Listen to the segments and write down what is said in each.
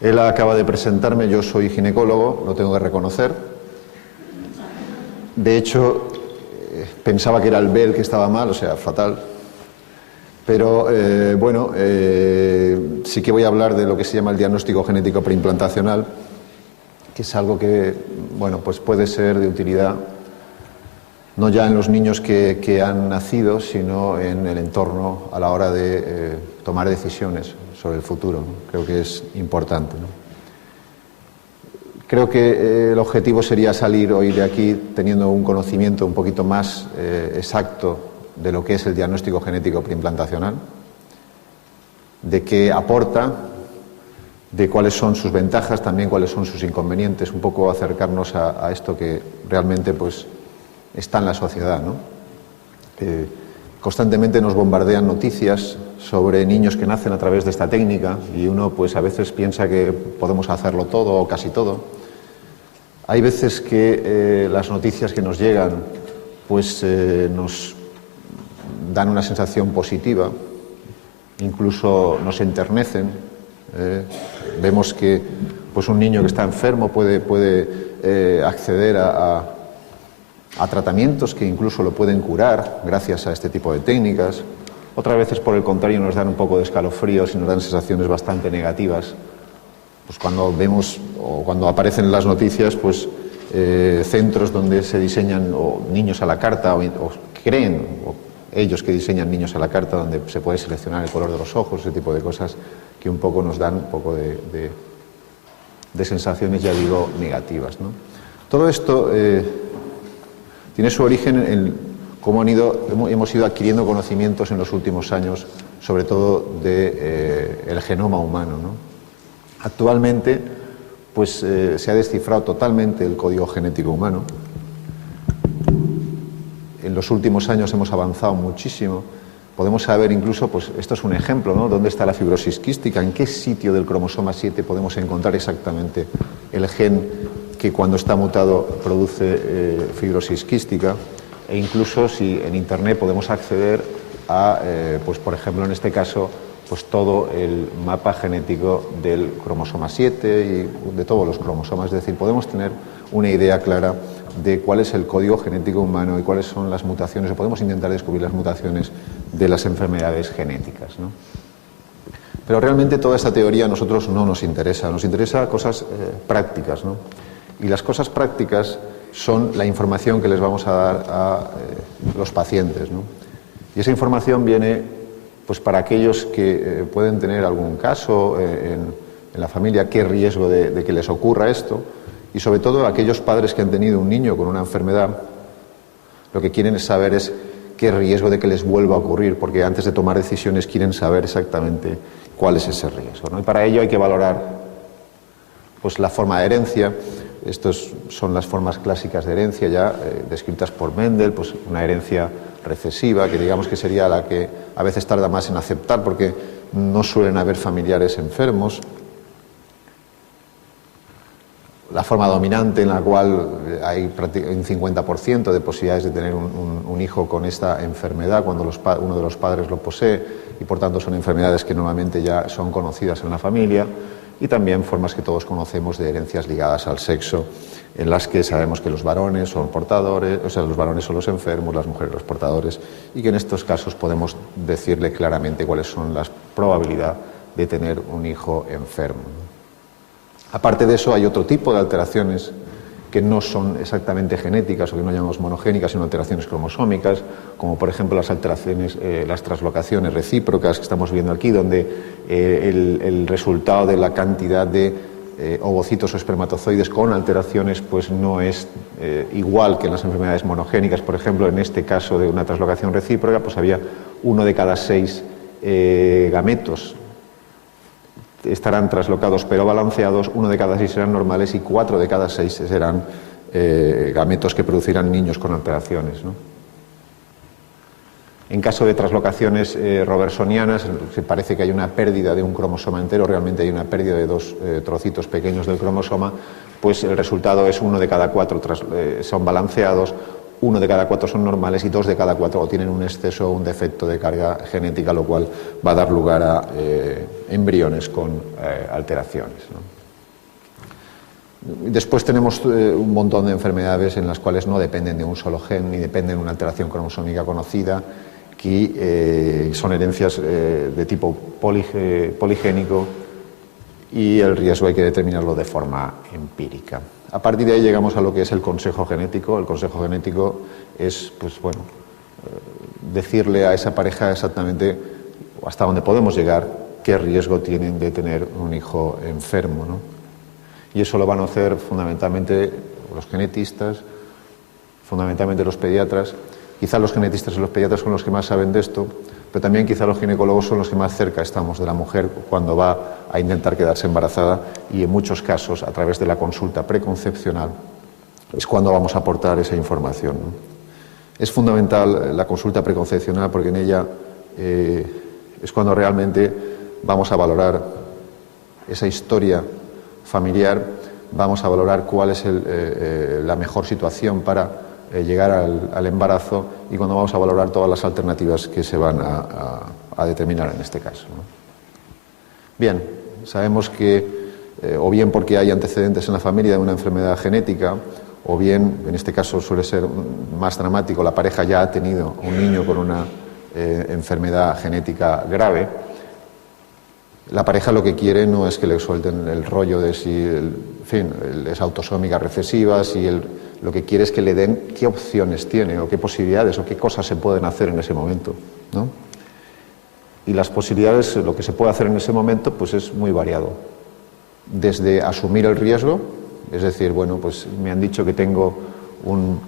Él acaba de presentarme, yo soy ginecólogo, lo tengo que reconocer. De hecho, pensaba que era el B el que estaba mal, o sea, fatal. Pero bueno, sí que voy a hablar de lo que se llama el diagnóstico genético preimplantacional, que es algo que, bueno, pues puede ser de utilidad no ya en los niños que han nacido, sino en el entorno a la hora de tomar decisiones sobre el futuro, ¿no? Creo que es importante, ¿no? Creo que el objetivo sería salir hoy de aquí teniendo un conocimiento un poquito más exacto de lo que es el diagnóstico genético preimplantacional, de qué aporta, de cuáles son sus ventajas, también cuáles son sus inconvenientes, un poco acercarnos a esto que realmente pues está en la sociedad, ¿no? Constantemente nos bombardean noticias sobre niños que nacen a través de esta técnica y uno pues a veces piensa que podemos hacerlo todo o casi todo. Hay veces que las noticias que nos llegan pues nos dan una sensación positiva, incluso nos enternecen. Vemos que pues un niño que está enfermo puede acceder a tratamientos que incluso lo pueden curar gracias a este tipo de técnicas. Otras veces, por el contrario, nos dan un poco de escalofríos y nos dan sensaciones bastante negativas. Pues cuando vemos o cuando aparecen en las noticias, pues centros donde se diseñan niños a la carta o creen ellos que diseñan niños a la carta donde se puede seleccionar el color de los ojos, ese tipo de cosas que un poco nos dan un poco de sensaciones, ya digo, negativas, ¿no? Todo esto tiene su origen en cómo hemos ido adquiriendo conocimientos en los últimos años, sobre todo del genoma humano, ¿no? Actualmente, pues se ha descifrado totalmente el código genético humano. En los últimos años hemos avanzado muchísimo. Podemos saber incluso, pues esto es un ejemplo, ¿no? ¿Dónde está la fibrosis quística? ¿En qué sitio del cromosoma 7 podemos encontrar exactamente el gen que cuando está mutado produce fibrosis quística? E incluso si en Internet podemos acceder a, pues por ejemplo en este caso, pues todo el mapa genético del cromosoma 7 y de todos los cromosomas. Es decir, podemos tener una idea clara de cuál es el código genético humano y cuáles son las mutaciones, o podemos intentar descubrir las mutaciones de las enfermedades genéticas, ¿no? Pero realmente toda esta teoría a nosotros no nos interesa cosas prácticas, ¿no? Y las cosas prácticas son la información que les vamos a dar a los pacientes, ¿no? Y esa información viene pues para aquellos que pueden tener algún caso en la familia, qué riesgo de que les ocurra esto, y sobre todo aquellos padres que han tenido un niño con una enfermedad, lo que quieren saber es qué riesgo de que les vuelva a ocurrir, porque antes de tomar decisiones quieren saber exactamente cuál es ese riesgo, ¿no? Y para ello hay que valorar pues la forma de herencia. Estas son las formas clásicas de herencia ya descritas por Mendel, pues una herencia recesiva, que digamos que sería la que a veces tarda más en aceptar porque no suelen haber familiares enfermos. La forma dominante, en la cual hay un 50% de posibilidades de tener un hijo con esta enfermedad cuando uno de los padres lo posee, y por tanto son enfermedades que normalmente ya son conocidas en la familia. Y también formas que todos conocemos de herencias ligadas al sexo, en las que sabemos que los varones son portadores, o sea, los varones son los enfermos, las mujeres los portadores, y que en estos casos podemos decirle claramente cuáles son las probabilidades de tener un hijo enfermo. Aparte de eso, hay otro tipo de alteraciones que no son exactamente genéticas o que no llamamos monogénicas, sino alteraciones cromosómicas, como por ejemplo las alteraciones, las translocaciones recíprocas que estamos viendo aquí, donde el resultado de la cantidad de ovocitos o espermatozoides con alteraciones pues no es igual que en las enfermedades monogénicas. Por ejemplo, en este caso de una translocación recíproca, pues había 1 de cada 6 gametos estarán traslocados pero balanceados, 1 de cada 6 serán normales y 4 de cada 6 serán gametos que producirán niños con alteraciones, ¿no? En caso de translocaciones robertsonianas, se parece que hay una pérdida de un cromosoma entero, realmente hay una pérdida de 2 trocitos pequeños del cromosoma, pues el resultado es 1 de cada 4 son balanceados, 1 de cada 4 son normales y 2 de cada 4 tienen un exceso o un defecto de carga genética, lo cual va a dar lugar a embriones con alteraciones, ¿no? Después tenemos un montón de enfermedades en las cuales no dependen de un solo gen ni dependen de una alteración cromosómica conocida, que son herencias de tipo poligénico, y el riesgo hay que determinarlo de forma empírica. A partir de ahí llegamos a lo que es el consejo genético. El consejo genético es, pues bueno, decirle a esa pareja exactamente hasta dónde podemos llegar, qué riesgo tienen de tener un hijo enfermo, ¿no? Y eso lo van a hacer fundamentalmente los genetistas, fundamentalmente los pediatras. Quizá los genetistas y los pediatras son los que más saben de esto, pero también quizá los ginecólogos son los que más cerca estamos de la mujer cuando va a intentar quedarse embarazada, y en muchos casos, a través de la consulta preconcepcional, es cuando vamos a aportar esa información, ¿no? Es fundamental la consulta preconcepcional porque en ella es cuando realmente vamos a valorar esa historia familiar, vamos a valorar cuál es la mejor situación para llegar al embarazo, y cuando vamos a valorar todas las alternativas que se van a determinar en este caso, ¿no? Bien, sabemos que o bien porque hay antecedentes en la familia de una enfermedad genética, o bien, en este caso suele ser más dramático, la pareja ya ha tenido un niño con una enfermedad genética grave. La pareja lo que quiere no es que le suelten el rollo de si, en fin, es autosómica recesiva, lo que quiere es que le den qué opciones tiene, o qué posibilidades, o qué cosas se pueden hacer en ese momento, ¿no? Y las posibilidades, lo que se puede hacer en ese momento, pues es muy variado. Desde asumir el riesgo, es decir, bueno, pues me han dicho que tengo un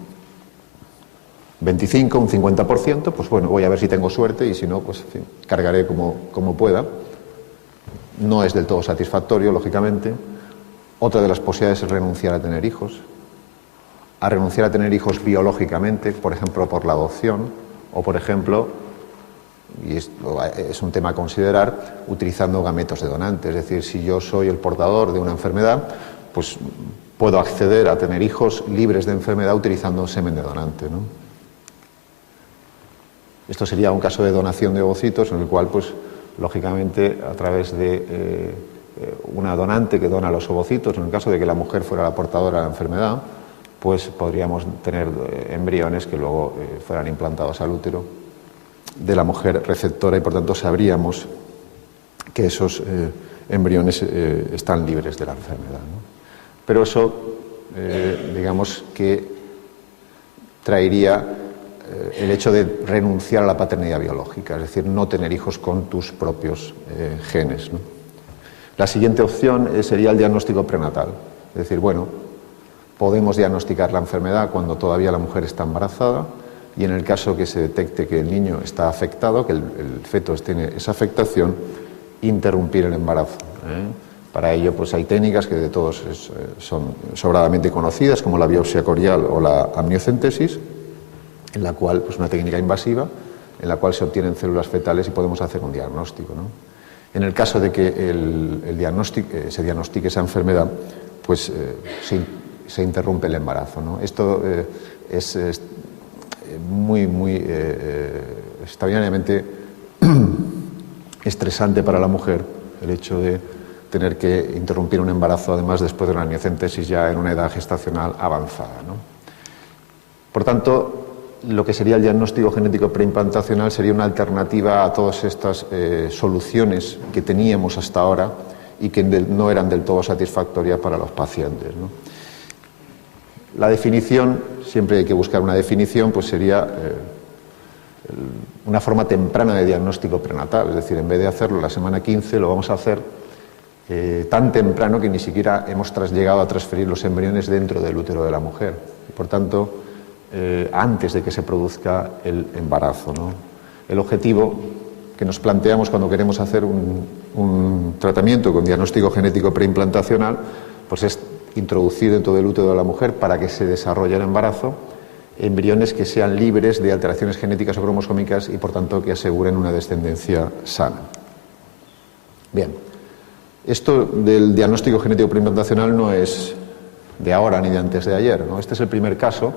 25, un 50%, pues bueno, voy a ver si tengo suerte, y si no, pues en fin, cargaré como pueda. No es del todo satisfactorio, lógicamente. Otra de las posibilidades es renunciar a tener hijos, a renunciar a tener hijos biológicamente, por ejemplo, por la adopción, o por ejemplo, y esto es un tema a considerar, utilizando gametos de donante. Es decir, si yo soy el portador de una enfermedad, pues puedo acceder a tener hijos libres de enfermedad utilizando semen de donante, ¿no? Esto sería un caso de donación de ovocitos en el cual, pues, lógicamente, a través de una donante que dona los ovocitos, en el caso de que la mujer fuera la portadora de la enfermedad, pues podríamos tener embriones que luego fueran implantados al útero de la mujer receptora, y por tanto sabríamos que esos embriones están libres de la enfermedad, ¿no? Pero eso, digamos que traería el hecho de renunciar a la paternidad biológica, es decir, no tener hijos con tus propios genes, ¿no? La siguiente opción sería el diagnóstico prenatal. Es decir, bueno, podemos diagnosticar la enfermedad cuando todavía la mujer está embarazada, y en el caso que se detecte que el niño está afectado, que el feto tiene esa afectación, interrumpir el embarazo, ¿eh? Para ello, pues hay técnicas que de todos son sobradamente conocidas, como la biopsia corial o la amniocentesis, en la cual, pues una técnica invasiva, en la cual se obtienen células fetales y podemos hacer un diagnóstico, ¿no? En el caso de que se diagnostique esa enfermedad, pues se interrumpe el embarazo, ¿no? Esto es muy extraordinariamente estresante para la mujer, el hecho de tener que interrumpir un embarazo, además después de una amniocentesis ya en una edad gestacional avanzada, ¿no? Por tanto, lo que sería el diagnóstico genético preimplantacional sería una alternativa a todas estas soluciones que teníamos hasta ahora y que no eran del todo satisfactorias para los pacientes, ¿no? La definición, siempre hay que buscar una definición, pues sería una forma temprana de diagnóstico prenatal, es decir, en vez de hacerlo la semana 15, lo vamos a hacer tan temprano que ni siquiera hemos llegado a transferir los embriones dentro del útero de la mujer. Y por tanto, antes de que se produzca el embarazo, ¿no? El objetivo que nos planteamos cuando queremos hacer un tratamiento con diagnóstico genético preimplantacional, pues es introducir dentro del útero de la mujer, para que se desarrolle el embarazo, embriones que sean libres de alteraciones genéticas o cromosómicas y por tanto que aseguren una descendencia sana. Bien, esto del diagnóstico genético preimplantacional no es de ahora ni de antes de ayer, ¿no? Este es el primer caso,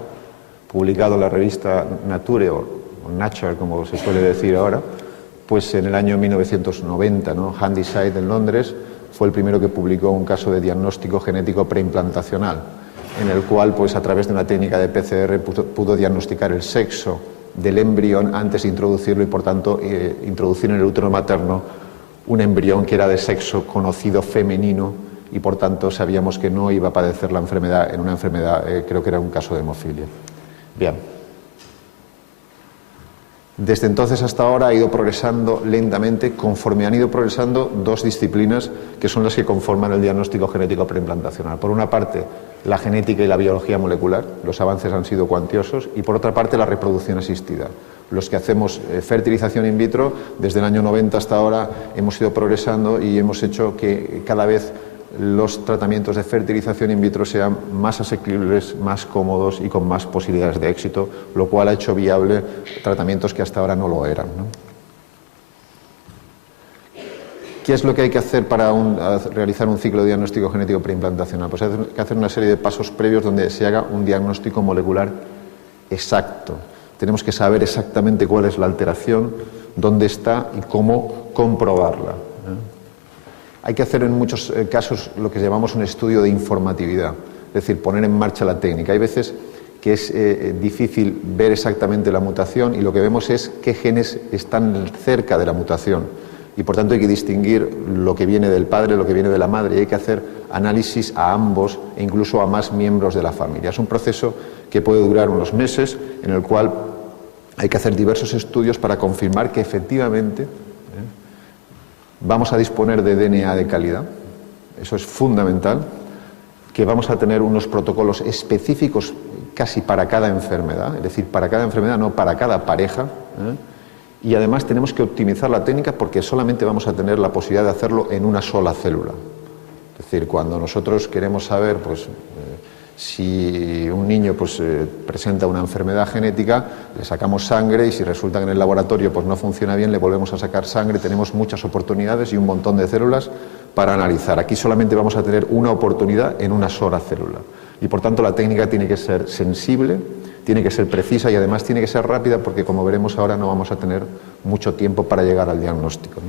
publicado en la revista Nature, o Nature, como se suele decir ahora, pues en el año 1990, ¿no? Handyside en Londres fue el primero que publicó un caso de diagnóstico genético preimplantacional, en el cual, pues a través de una técnica de PCR, pudo diagnosticar el sexo del embrión antes de introducirlo y, por tanto, introducir en el útero materno un embrión que era de sexo conocido femenino y, por tanto, sabíamos que no iba a padecer la enfermedad, en una enfermedad, creo que era un caso de hemofilia. Bien. Desde entonces hasta ahora ha ido progresando lentamente, conforme han ido progresando dos disciplinas que son las que conforman el diagnóstico genético preimplantacional. Por una parte, la genética y la biología molecular, los avances han sido cuantiosos, y por otra parte, la reproducción asistida. Los que hacemos fertilización in vitro, desde el año 90 hasta ahora hemos ido progresando y hemos hecho que cada vez los tratamientos de fertilización in vitro sean más asequibles, más cómodos y con más posibilidades de éxito, lo cual ha hecho viable tratamientos que hasta ahora no lo eran, ¿no? ¿Qué es lo que hay que hacer para realizar un ciclo de diagnóstico genético preimplantacional? Pues hay que hacer una serie de pasos previos donde se haga un diagnóstico molecular exacto. Tenemos que saber exactamente cuál es la alteración, dónde está y cómo comprobarla, ¿eh? Hay que hacer en muchos casos lo que llamamos un estudio de informatividad, es decir, poner en marcha la técnica. Hay veces que es difícil ver exactamente la mutación y lo que vemos es qué genes están cerca de la mutación y, por tanto, hay que distinguir lo que viene del padre, lo que viene de la madre, y hay que hacer análisis a ambos e incluso a más miembros de la familia. Es un proceso que puede durar unos meses, en el cual hay que hacer diversos estudios para confirmar que efectivamente vamos a disponer de DNA de calidad, eso es fundamental, que vamos a tener unos protocolos específicos casi para cada enfermedad, es decir, para cada enfermedad, no para cada pareja, ¿eh? Y además tenemos que optimizar la técnica porque solamente vamos a tener la posibilidad de hacerlo en una sola célula. Es decir, cuando nosotros queremos saber pues, si un niño pues, presenta una enfermedad genética, le sacamos sangre y si resulta que en el laboratorio pues, no funciona bien, le volvemos a sacar sangre. Tenemos muchas oportunidades y un montón de células para analizar. Aquí solamente vamos a tener una oportunidad en una sola célula. Y por tanto la técnica tiene que ser sensible, tiene que ser precisa y además tiene que ser rápida porque, como veremos ahora, no vamos a tener mucho tiempo para llegar al diagnóstico, ¿no?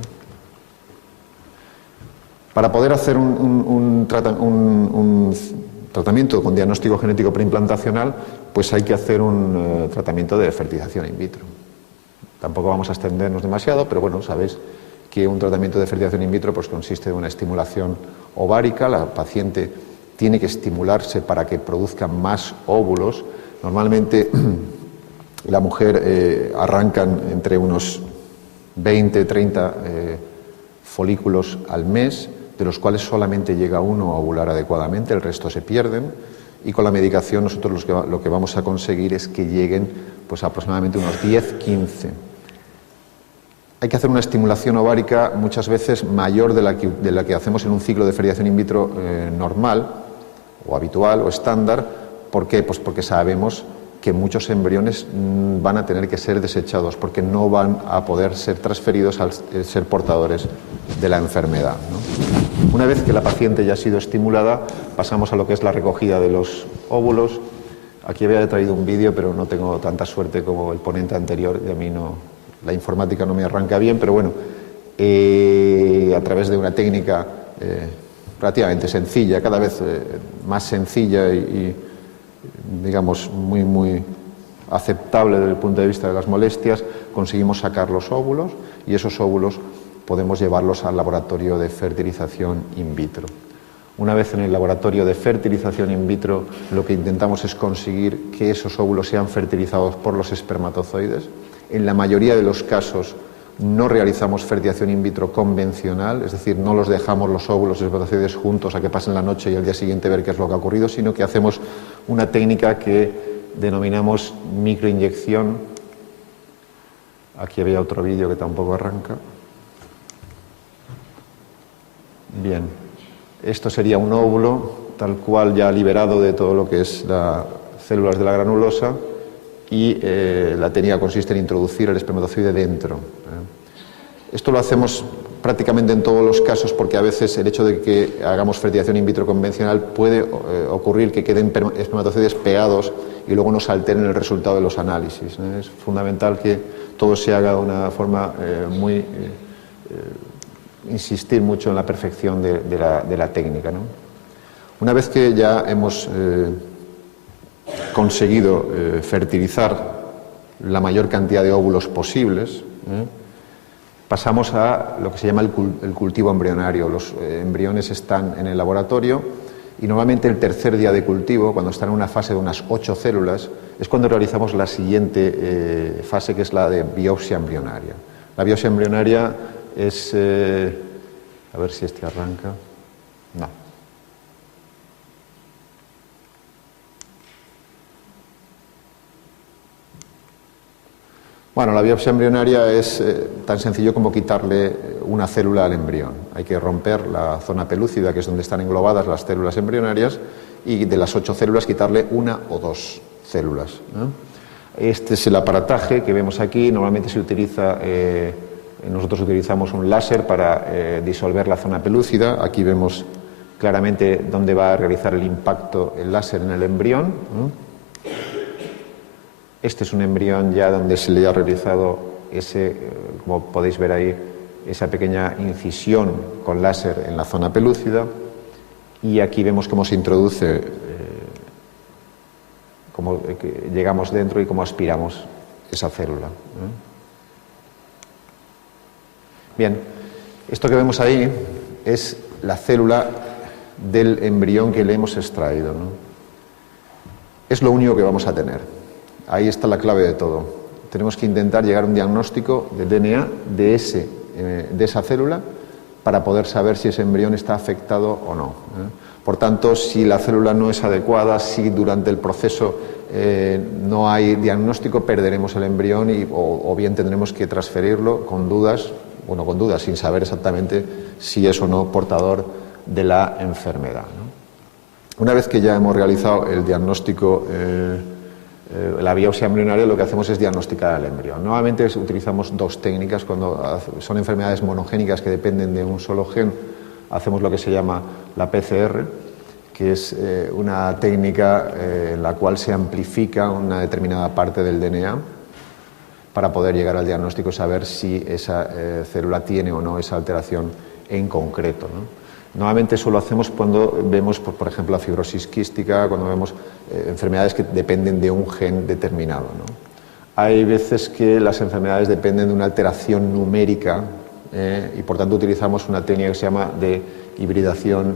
Para poder hacer un tratamiento con diagnóstico genético preimplantacional, pues hay que hacer un tratamiento de fertilización in vitro. Tampoco vamos a extendernos demasiado, pero bueno, sabéis que un tratamiento de fertilización in vitro pues consiste en una estimulación ovárica. La paciente tiene que estimularse para que produzca más óvulos. Normalmente la mujer arrancan entre unos 20-30 folículos al mes, de los cuales solamente llega uno a ovular adecuadamente, el resto se pierden, y con la medicación nosotros lo que vamos a conseguir es que lleguen pues aproximadamente unos 10-15. Hay que hacer una estimulación ovárica muchas veces mayor de la que hacemos en un ciclo de fertilización in vitro normal o habitual o estándar. ¿Por qué? Pues porque sabemos que muchos embriones van a tener que ser desechados porque no van a poder ser transferidos al ser portadores de la enfermedad, ¿no? Una vez que la paciente ya ha sido estimulada, pasamos a lo que es la recogida de los óvulos. Aquí había traído un vídeo, pero no tengo tanta suerte como el ponente anterior y a mí la informática no me arranca bien, pero bueno, a través de una técnica relativamente sencilla, cada vez más sencilla y digamos muy aceptable desde el punto de vista de las molestias, conseguimos sacar los óvulos y esos óvulos podemos llevarlos al laboratorio de fertilización in vitro. Una vez en el laboratorio de fertilización in vitro, lo que intentamos es conseguir que esos óvulos sean fertilizados por los espermatozoides. En la mayoría de los casos no realizamos fertilización in vitro convencional, es decir, no los dejamos los óvulos y los espermatozoides juntos a que pasen la noche y al día siguiente ver qué es lo que ha ocurrido, sino que hacemos una técnica que denominamos microinyección. Aquí había otro vídeo que tampoco arranca. Bien, esto sería un óvulo tal cual ya liberado de todo lo que es las células de la granulosa y la técnica consiste en introducir el espermatozoide dentro. Esto lo hacemos prácticamente en todos los casos, porque a veces el hecho de que hagamos fertilización in vitro convencional puede ocurrir que queden espermatozoides pegados y luego nos alteren el resultado de los análisis, ¿no? Es fundamental que todo se haga de una forma insistir mucho en la perfección de la técnica, ¿no? Una vez que ya hemos conseguido fertilizar la mayor cantidad de óvulos posibles, pasamos a lo que se llama el cultivo embrionario. Los embriones están en el laboratorio y normalmente el tercer día de cultivo, cuando están en una fase de unas 8 células, es cuando realizamos la siguiente fase, que es la de biopsia embrionaria. La biopsia embrionaria es... a ver si este arranca. No. Bueno, la biopsia embrionaria es tan sencillo como quitarle una célula al embrión. Hay que romper la zona pelúcida, que es donde están englobadas las células embrionarias, y de las 8 células quitarle 1 o 2 células, ¿no? Este es el aparataje que vemos aquí. Normalmente se utiliza, nosotros utilizamos un láser para disolver la zona pelúcida. Aquí vemos claramente dónde va a realizar el impacto el láser en el embrión, ¿no? Este es un embrión ya donde se le ha realizado como podéis ver ahí, esa pequeña incisión con láser en la zona pelúcida, y aquí vemos cómo se introduce, cómo llegamos dentro y cómo aspiramos esa célula. Bien, esto que vemos ahí es la célula del embrión que le hemos extraído, ¿no? Es lo único que vamos a tener. Ahí está la clave de todo. Tenemos que intentar llegar a un diagnóstico de DNA de esa célula para poder saber si ese embrión está afectado o no. Por tanto, si la célula no es adecuada, si durante el proceso no hay diagnóstico, perderemos el embrión o bien tendremos que transferirlo con dudas, sin saber exactamente si es o no portador de la enfermedad, ¿no? Una vez que ya hemos realizado el diagnóstico, la biopsia embrionaria, lo que hacemos es diagnosticar al embrión. Normalmente utilizamos 2 técnicas. Cuando son enfermedades monogénicas que dependen de un solo gen, hacemos lo que se llama la PCR, que es una técnica en la cual se amplifica una determinada parte del DNA para poder llegar al diagnóstico y saber si esa célula tiene o no esa alteración en concreto, ¿no? Normalmente eso lo hacemos cuando vemos, por ejemplo, la fibrosis quística, cuando vemos enfermedades que dependen de un gen determinado, ¿no? Hay veces que las enfermedades dependen de una alteración numérica y por tanto utilizamos una técnica que se llama de hibridación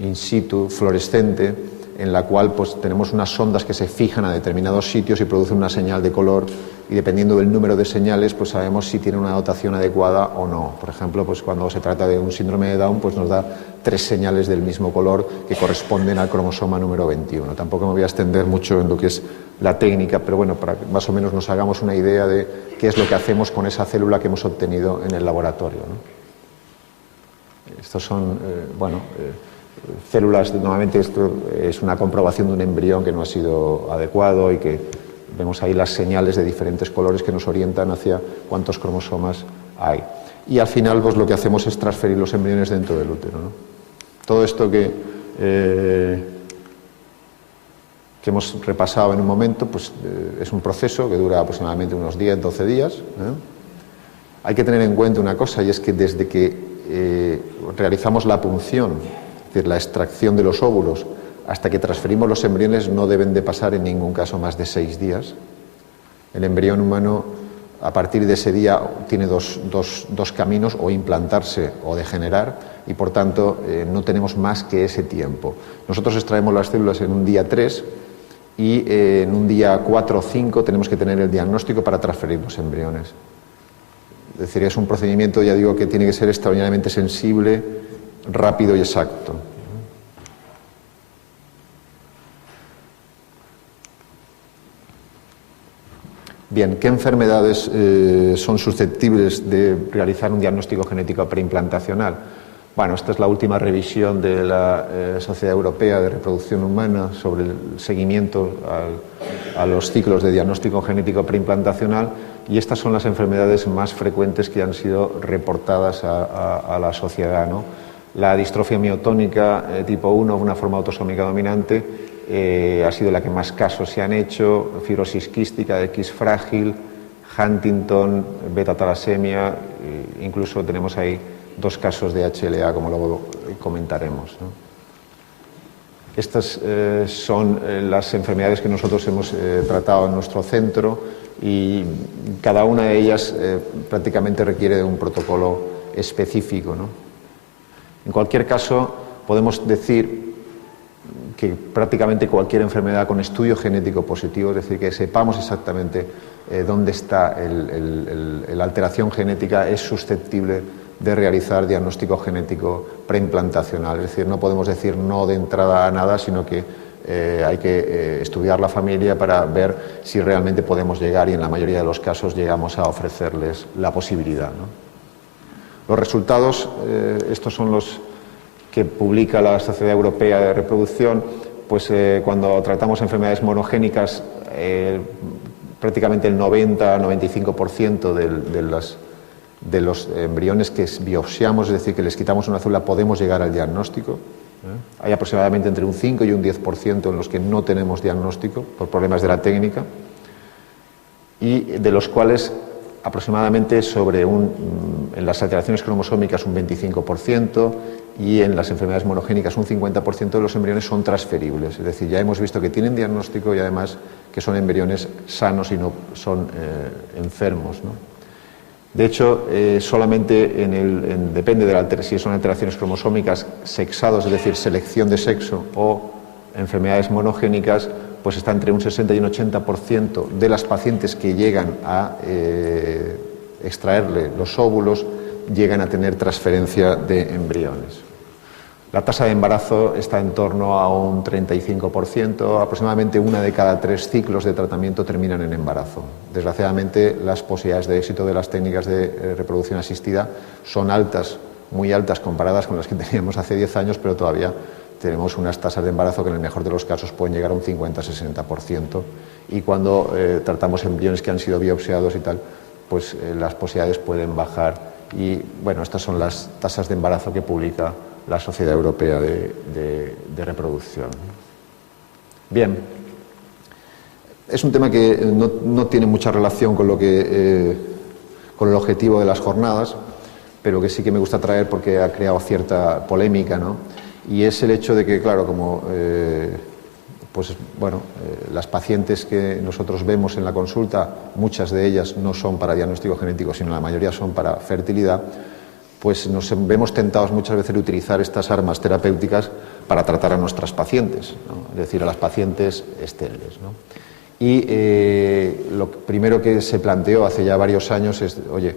in situ fluorescente, en la cual pues tenemos unas sondas que se fijan a determinados sitios y producen una señal de color, y dependiendo del número de señales pues sabemos si tiene una dotación adecuada o no. Por ejemplo, pues cuando se trata de un síndrome de Down, pues nos da 3 señales del mismo color que corresponden al cromosoma número 21. Tampoco me voy a extender mucho en lo que es la técnica, pero bueno, para que más o menos nos hagamos una idea de qué es lo que hacemos con esa célula que hemos obtenido en el laboratorio, ¿no? Estos son, células, normalmente esto es una comprobación de un embrión que no ha sido adecuado y que vemos ahí las señales de diferentes colores que nos orientan hacia cuántos cromosomas hay. Y al final pues lo que hacemos es transferir los embriones dentro del útero, ¿no? Todo esto que hemos repasado en un momento pues es un proceso que dura aproximadamente unos 10-12 días, ¿eh? Hay que tener en cuenta una cosa, y es que desde que realizamos la punción, es decir, la extracción de los óvulos, hasta que transferimos los embriones no deben de pasar en ningún caso más de 6 días. El embrión humano a partir de ese día tiene dos caminos: o implantarse o degenerar, y por tanto no tenemos más que ese tiempo. Nosotros extraemos las células en un día 3 y en un día 4 o 5 tenemos que tener el diagnóstico para transferir los embriones. Es decir, es un procedimiento, ya digo, que tiene que ser extraordinariamente sensible, rápido y exacto. Bien, ¿qué enfermedades son susceptibles de realizar un diagnóstico genético preimplantacional? Bueno, esta es la última revisión de la Sociedad Europea de Reproducción Humana sobre el seguimiento a los ciclos de diagnóstico genético preimplantacional, y estas son las enfermedades más frecuentes que han sido reportadas a la sociedad, ¿no? La distrofia miotónica tipo 1, una forma autosómica dominante, ha sido la que más casos se han hecho, fibrosis quística, X frágil, Huntington, beta-talasemia, incluso tenemos ahí 2 casos de HLA, como luego comentaremos, ¿no? Estas son las enfermedades que nosotros hemos tratado en nuestro centro, y cada una de ellas prácticamente requiere de un protocolo específico, ¿no? En cualquier caso, podemos decir que prácticamente cualquier enfermedad con estudio genético positivo, es decir, que sepamos exactamente dónde está la alteración genética, es susceptible de realizar diagnóstico genético preimplantacional. Es decir, no podemos decir no de entrada a nada, sino que hay que estudiar la familia para ver si realmente podemos llegar, y en la mayoría de los casos llegamos a ofrecerles la posibilidad, ¿no? Los resultados, estos son los que publica la Sociedad Europea de Reproducción. Pues cuando tratamos enfermedades monogénicas, prácticamente el 90-95% de los embriones que biopsiamos, es decir, que les quitamos una célula, podemos llegar al diagnóstico. Hay aproximadamente entre un 5 y un 10% en los que no tenemos diagnóstico por problemas de la técnica, y de los cuales aproximadamente en las alteraciones cromosómicas un 25%, y en las enfermedades monogénicas un 50% de los embriones son transferibles. Es decir, ya hemos visto que tienen diagnóstico y además que son embriones sanos y no son enfermos, ¿no? De hecho, solamente depende de si son alteraciones cromosómicas, sexados, es decir, selección de sexo, o enfermedades monogénicas, pues está entre un 60 y un 80% de las pacientes que llegan a extraerle los óvulos llegan a tener transferencia de embriones. La tasa de embarazo está en torno a un 35%, aproximadamente 1 de cada 3 ciclos de tratamiento terminan en embarazo. Desgraciadamente, las posibilidades de éxito de las técnicas de reproducción asistida son altas, muy altas comparadas con las que teníamos hace 10 años, pero todavía tenemos unas tasas de embarazo que en el mejor de los casos pueden llegar a un 50-60%, y cuando tratamos embriones que han sido biopsiados y tal, pues las posibilidades pueden bajar. Y bueno, estas son las tasas de embarazo que publica la Sociedad Europea de Reproducción. Bien, es un tema que no tiene mucha relación con con el objetivo de las jornadas, pero que sí que me gusta traer porque ha creado cierta polémica, ¿no? Y es el hecho de que, claro, las pacientes que nosotros vemos en la consulta, muchas de ellas no son para diagnóstico genético, sino la mayoría son para fertilidad, pues nos vemos tentados muchas veces de utilizar estas armas terapéuticas para tratar a nuestras pacientes, ¿no? Es decir, a las pacientes estériles, ¿no? Y lo primero que se planteó hace ya varios años es, oye,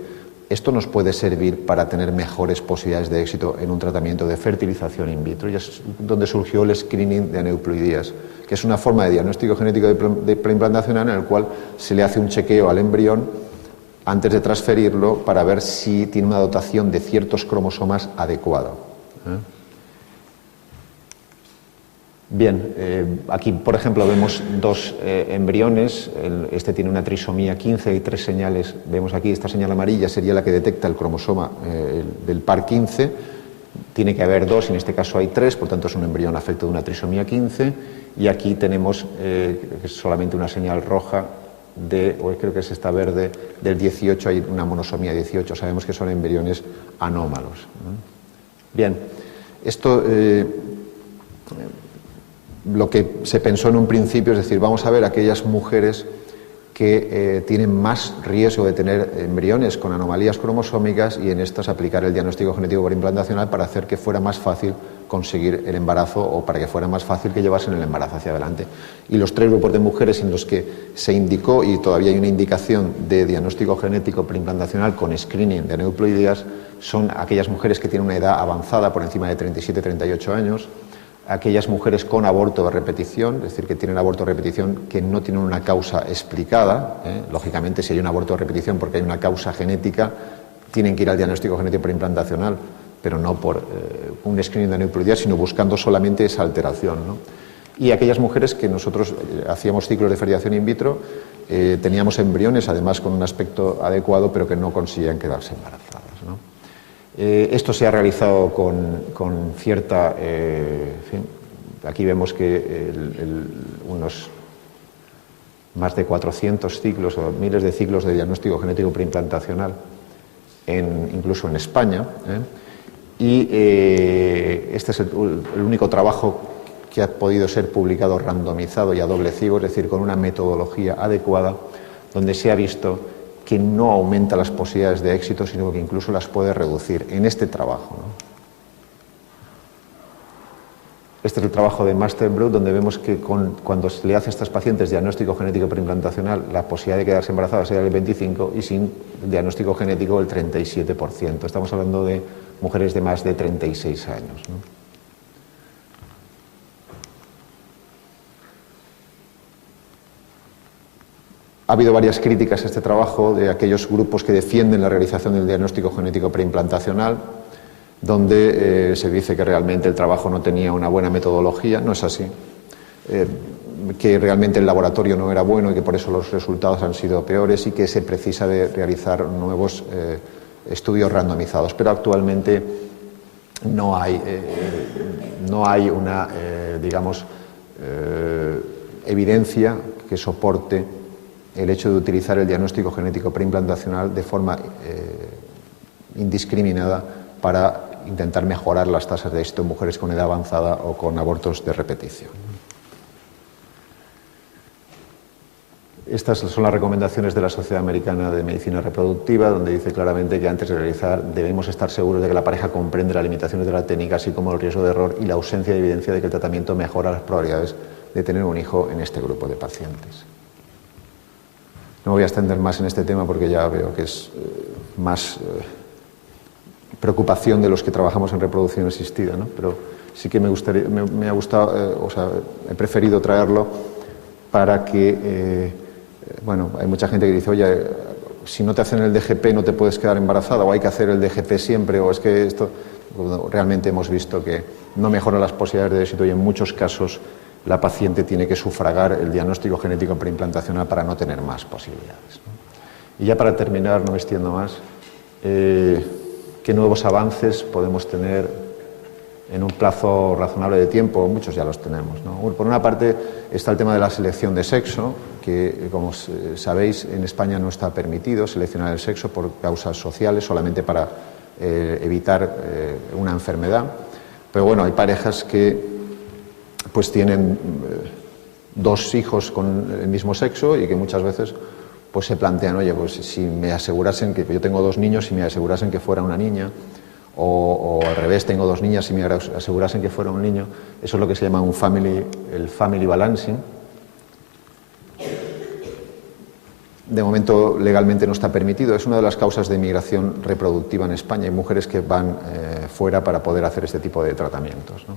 esto nos puede servir para tener mejores posibilidades de éxito en un tratamiento de fertilización in vitro, y es donde surgió el screening de aneuploidías, que es una forma de diagnóstico genético de preimplantacional en el cual se le hace un chequeo al embrión antes de transferirlo para ver si tiene una dotación de ciertos cromosomas adecuada. Bien, aquí por ejemplo vemos 2 embriones, este tiene una trisomía 15 y 3 señales, vemos aquí esta señal amarilla sería la que detecta el cromosoma del par 15, tiene que haber 2, en este caso hay 3, por tanto es un embrión afecto de una trisomía 15, y aquí tenemos solamente una señal roja o creo que es esta verde, del 18, hay una monosomía 18, sabemos que son embriones anómalos. Bien, esto lo que se pensó en un principio es decir, vamos a ver aquellas mujeres que tienen más riesgo de tener embriones con anomalías cromosómicas, y en estas aplicar el diagnóstico genético preimplantacional para hacer que fuera más fácil conseguir el embarazo, o para que fuera más fácil que llevasen el embarazo hacia adelante. Y los 3 grupos de mujeres en los que se indicó, y todavía hay una indicación de diagnóstico genético preimplantacional con screening de aneuploidías, son aquellas mujeres que tienen una edad avanzada por encima de 37-38 años, aquellas mujeres con aborto de repetición, es decir, que tienen aborto de repetición que no tienen una causa explicada. Lógicamente, si hay un aborto de repetición porque hay una causa genética, tienen que ir al diagnóstico genético preimplantacional, pero no por un screening de aneuploidía, sino buscando solamente esa alteración, ¿no? Y aquellas mujeres que nosotros hacíamos ciclos de feriación in vitro, teníamos embriones, además con un aspecto adecuado, pero que no conseguían quedarse embarazadas, ¿no? Esto se ha realizado con cierta... en fin, aquí vemos que unos más de 400 ciclos o miles de ciclos de diagnóstico genético preimplantacional, incluso en España, y este es el único trabajo que ha podido ser publicado randomizado y a doble ciego, es decir, con una metodología adecuada, donde se ha visto que no aumenta las posibilidades de éxito, sino que incluso las puede reducir en este trabajo, ¿no? Este es el trabajo de Masterbrook, donde vemos que cuando se le hace a estas pacientes diagnóstico genético preimplantacional, la posibilidad de quedarse embarazadas era del 25% y sin diagnóstico genético el 37%. Estamos hablando de mujeres de más de 36 años, ¿no? Ha habido varias críticas a este trabajo de aquellos grupos que defienden la realización del diagnóstico genético preimplantacional, donde se dice que realmente el trabajo no tenía una buena metodología. No es así, que realmente el laboratorio no era bueno y que por eso los resultados han sido peores y que se precisa de realizar nuevos estudios randomizados. Pero actualmente no hay una, digamos, evidencia que soporte el hecho de utilizar el diagnóstico genético preimplantacional de forma indiscriminada para intentar mejorar las tasas de éxito en mujeres con edad avanzada o con abortos de repetición. Estas son las recomendaciones de la Sociedad Americana de Medicina Reproductiva, donde dice claramente que antes de realizar debemos estar seguros de que la pareja comprende las limitaciones de la técnica, así como el riesgo de error y la ausencia de evidencia de que el tratamiento mejora las probabilidades de tener un hijo en este grupo de pacientes. No me voy a extender más en este tema porque ya veo que es más preocupación de los que trabajamos en reproducción asistida, ¿no? Pero sí que me ha gustado, o sea, he preferido traerlo para que, bueno, hay mucha gente que dice, oye, si no te hacen el DGP no te puedes quedar embarazada, o hay que hacer el DGP siempre, o es que esto... Realmente hemos visto que no mejora las posibilidades de éxito y en muchos casos la paciente tiene que sufragar el diagnóstico genético preimplantacional para no tener más posibilidades, ¿no? Y ya para terminar, no me extiendo más, ¿qué nuevos avances podemos tener en un plazo razonable de tiempo? Muchos ya los tenemos, ¿no? Por una parte está el tema de la selección de sexo, que como sabéis en España no está permitido seleccionar el sexo por causas sociales, solamente para evitar una enfermedad. Pero bueno, hay parejas que pues tienen dos hijos con el mismo sexo y que muchas veces pues se plantean, oye, pues si me asegurasen que yo tengo dos niños, si me asegurasen que fuera una niña, o al revés, tengo dos niñas, si me asegurasen que fuera un niño. Eso es lo que se llama el family balancing. De momento legalmente no está permitido, es una de las causas de migración reproductiva en España. Hay mujeres que van fuera para poder hacer este tipo de tratamientos, ¿no?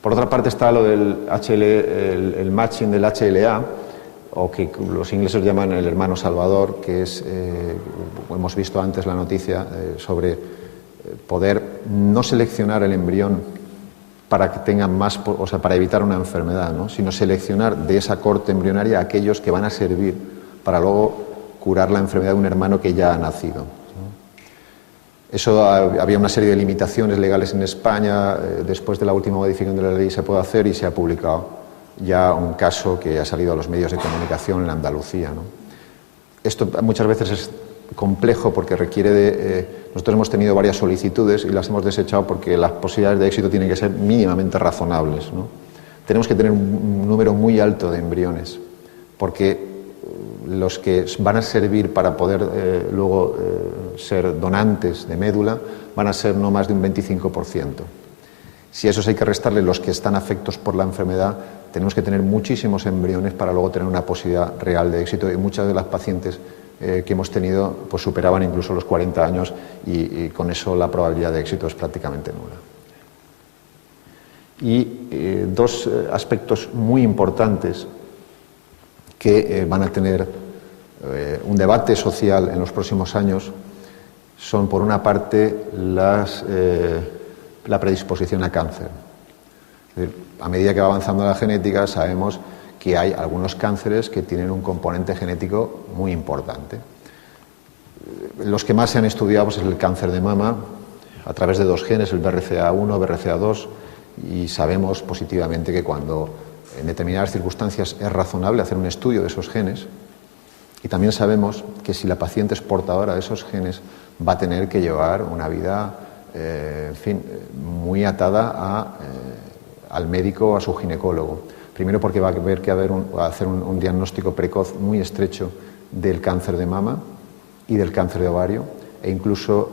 Por otra parte está lo del el matching del HLA, o que los ingleses llaman el hermano salvador, que es, hemos visto antes la noticia sobre poder no seleccionar el embrión para que tengan más, o sea, para evitar una enfermedad, ¿no? Sino seleccionar de esa corte embrionaria aquellos que van a servir para luego curar la enfermedad de un hermano que ya ha nacido. Eso había una serie de limitaciones legales en España. Después de la última modificación de la ley se puede hacer y se ha publicado ya un caso que ha salido a los medios de comunicación en Andalucía, ¿no? Esto muchas veces es complejo porque requiere de... nosotros hemos tenido varias solicitudes y las hemos desechado porque las posibilidades de éxito tienen que ser mínimamente razonables, ¿no? Tenemos que tener un número muy alto de embriones porque los que van a servir para poder luego ser donantes de médula van a ser no más de un 25%. Si a esos hay que restarle los que están afectos por la enfermedad, tenemos que tener muchísimos embriones para luego tener una posibilidad real de éxito, y muchas de las pacientes que hemos tenido pues superaban incluso los 40 años y con eso la probabilidad de éxito es prácticamente nula. Y dos aspectos muy importantes que van a tener un debate social en los próximos años son, por una parte, la predisposición a cáncer. Es decir, a medida que va avanzando la genética, sabemos que hay algunos cánceres que tienen un componente genético muy importante. Los que más se han estudiado pues, es el cáncer de mama, a través de dos genes, el BRCA1, BRCA2, y sabemos positivamente que cuando en determinadas circunstancias es razonable hacer un estudio de esos genes, y también sabemos que si la paciente es portadora de esos genes, va a tener que llevar una vida, en fin, muy atada al médico o a su ginecólogo. Primero porque va a haber que hacer un diagnóstico precoz muy estrecho del cáncer de mama y del cáncer de ovario, e incluso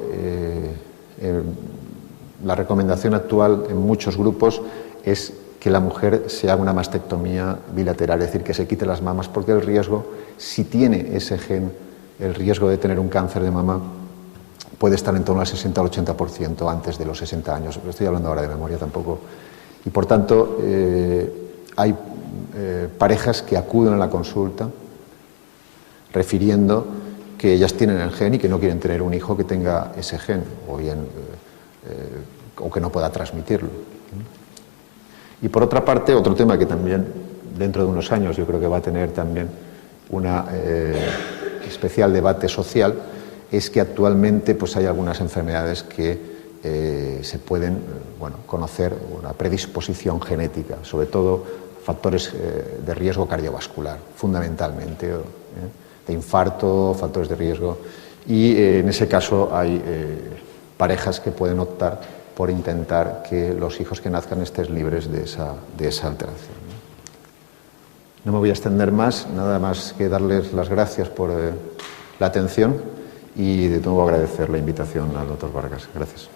la recomendación actual en muchos grupos es que la mujer se haga una mastectomía bilateral, es decir, que se quite las mamas, porque el riesgo, si tiene ese gen, el riesgo de tener un cáncer de mama puede estar en torno al 60 al 80% antes de los 60 años. Estoy hablando ahora de memoria tampoco. Y por tanto, hay parejas que acuden a la consulta refiriendo que ellas tienen el gen y que no quieren tener un hijo que tenga ese gen, o bien o que no pueda transmitirlo. Y por otra parte, otro tema que también dentro de unos años yo creo que va a tener también un especial debate social, es que actualmente pues, hay algunas enfermedades que se pueden conocer una predisposición genética, sobre todo factores de riesgo cardiovascular, fundamentalmente, de infarto, factores de riesgo, y en ese caso hay parejas que pueden optar por intentar que los hijos que nazcan estén libres de esa alteración. No me voy a extender más, nada más que darles las gracias por la atención y de nuevo agradecer la invitación al doctor Vargas. Gracias.